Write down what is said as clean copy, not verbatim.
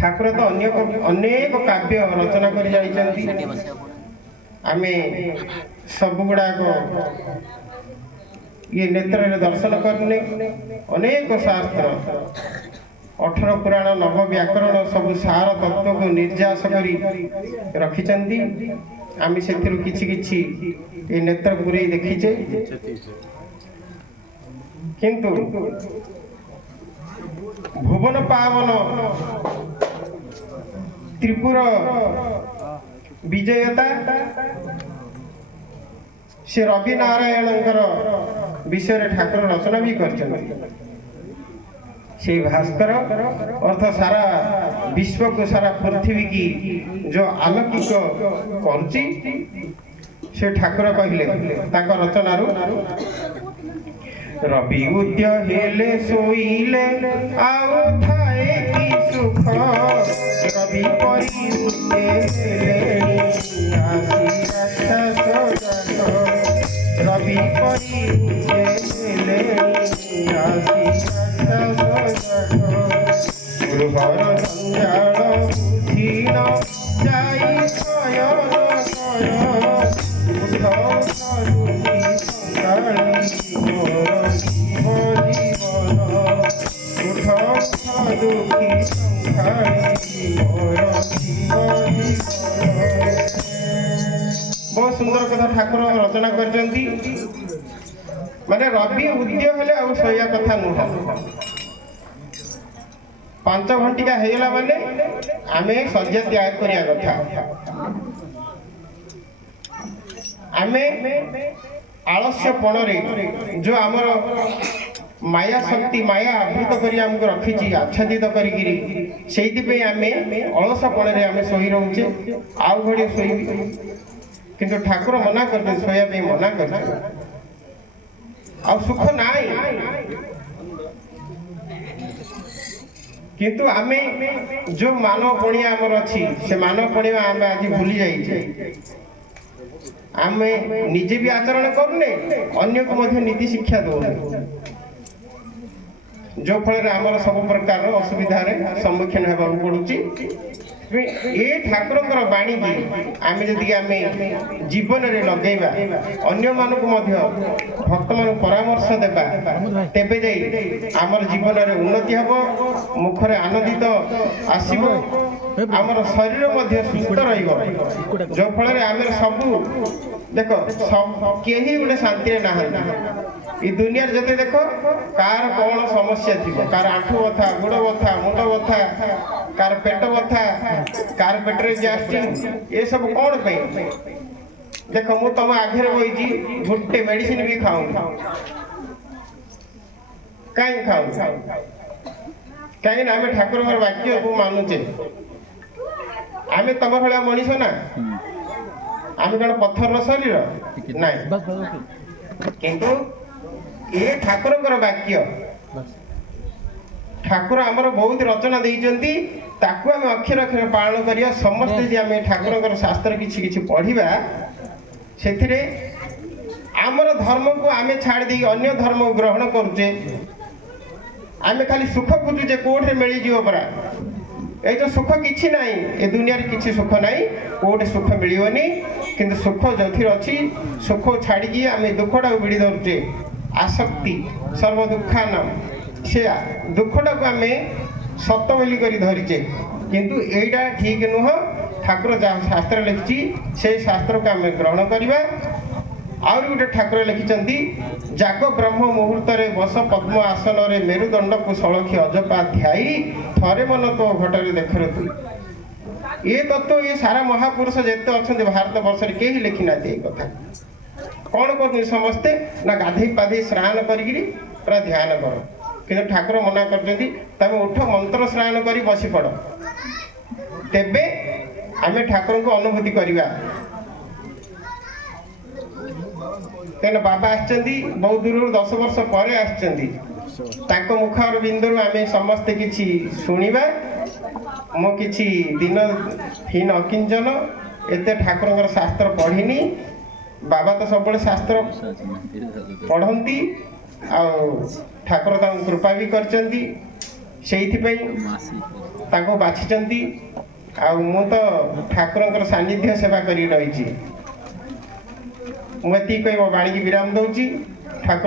ठाकुर तो अनेक काव्य रचना कर आमे सब गुड़ाक ये नेत्र दर्शन करने अनेक शास्त्र 18 पुराण नव व्याकरण सब सार तत्व को निर्यास करी रखिचंदी आमी सेथिरु किछि किछि ए नेत्र पुरे देखिचे किंतु भुवन पावन त्रिपुर विजयता से रवि नारायण विषय ठाकुर रचना भी कर से भास्कर अर्थ सारा विश्व को सारा पृथ्वी की जो आलोकित करची से ठाकुर कहले ताका रचनारू रवि उद्य हेले सोइले आओ थाए की सुख रवि परी उद्य हेले आसी रक्षा सो रवि परी उद्य हेले आसी रक्षा सो गुरुवर संजाल बुझिन जाई शयन कर उठ करुणी संगाली मोर जीवन उठ दुखी संगाली मोर जीवन। बहुत सुंदर कथा ठाकुर रचना करचंती माने रवि उद्य हेले आ सया कथा नुह 5 घंटिका हेला माने आमे सज्जा त्याग करिया कथा आमे आलस्य पणरे जो आमर माया शक्ति माया आवृत करी हमको रखी आच्छादित करी सेइति पे आमे अलस पणरे आमे सोई रहउचे आउ घड़ी सोई किंतु ठाकुर मना करते सोया पे मना करते आ सुख नाई किंतु आमे जो मानव पणिया आमर अच्छी से मानव पणिया आमे आज भूली जाइए आमे निजे भी आचरण करने अन्य को मध्य नीति शिक्षा दौने जो फल आमर सब प्रकार असुविधा सम्मुखीन होगा पड़ुची ए ठाकुर बाणी की आमे जदि आमे जीवन रे लगेबा अन्य मानक मध्य भक्त मान परामर्श देबा तेबे जाई आमर जीवन रे उन्नति हबो मुखरे आनंदित आसीबो आमर शरीर मध्य सुस्थ रहिबो जो फल रे आमे सब देखो सब केही उडे शांति रे नाहंती ई दुनिया जते देखो कार कौन समस्या थी कार आंठू बथा गुड़ बथा मुंड बथा कार पेट बथा कार पेटरे गैस्ट्रिक ये सब कौन पे देखो मु तुम आगे बही गुटे मेडिसिन भी खाऊ कहीं खाऊ कहीं आम ठाकुर वाक्य को मानुचे आम तुम भाया मनीष ना आम कौन पत्थर शरीर ना किंतु ये ठाकुर वाक्य ठाकुर आमर बहुत रचना देइचंती ताकू आम अक्षर अक्षर पालन करिया समस्त जे आम ठाकुर शास्त्र किछि किछि पढ़िबा सेथिरे आमर धर्म को आमे छाड़ दे अन्य धर्म को ग्रहण करूचे आमे खाली सुख खोजुचे कोठे मिली जीव परा ए तो सुख किछि नाही ए दुनिया रे किछि सुख नाही कोठे सुख मिलियोनी किंतु सुख जथिर अछि सुख छाड़ी की आमे दुखडा बिड़ी धरुचे आसक्ति सर्व दुखान से दुखटा को आम सत बोली कर धरीचे किंतु एटा ठीक नुह ठाकुर जहाँ शास्त्र लिखी से शास्त्र को आम ग्रहण करवा आउर गोटे ठाकुर लिखिंट जाग ब्रह्म मुहूर्त बस पद्म आसन रे मेरुदंड को सलखी अजपा ध्याई थरे मन तो घटरे देखर तु ये तत्व ये सारा महापुरुष जिते अच्छा भारत वर्ष में कहीं लिखी ना कथा कौन कर समस्ते ना गाधे पाधे स्नान कर ध्यान कर कि ठाकुर मना कर उठ मंत्र स्नान कर बसी पड़ तेबे आमे ठाकुर को अनुभूति करवा कहीं बाबा आछंती बहुत दूर 10 वर्ष पर आछंती मुखार बिंदु आमे समस्ते किछि शुणिबा मो किछि दिन हीन अकिंचन एते ठाकुर शास्त्र पढ़िनी बाबा तो सब शास्त्र पढ़ती ठाकुर कृपा भी करचंती ତାଙ୍କୁ ବାଛିଛନ୍ତି ଆଉ ମୁଁ ତ ଠାକୁରଙ୍କର ସାନ୍ନିଧ୍ୟ ସେବା କରି ରହିଛି। ମୁଁ ଏତିକି କହି ମୋ ବାଣୀକି ବିରାମ ଦଉଛି।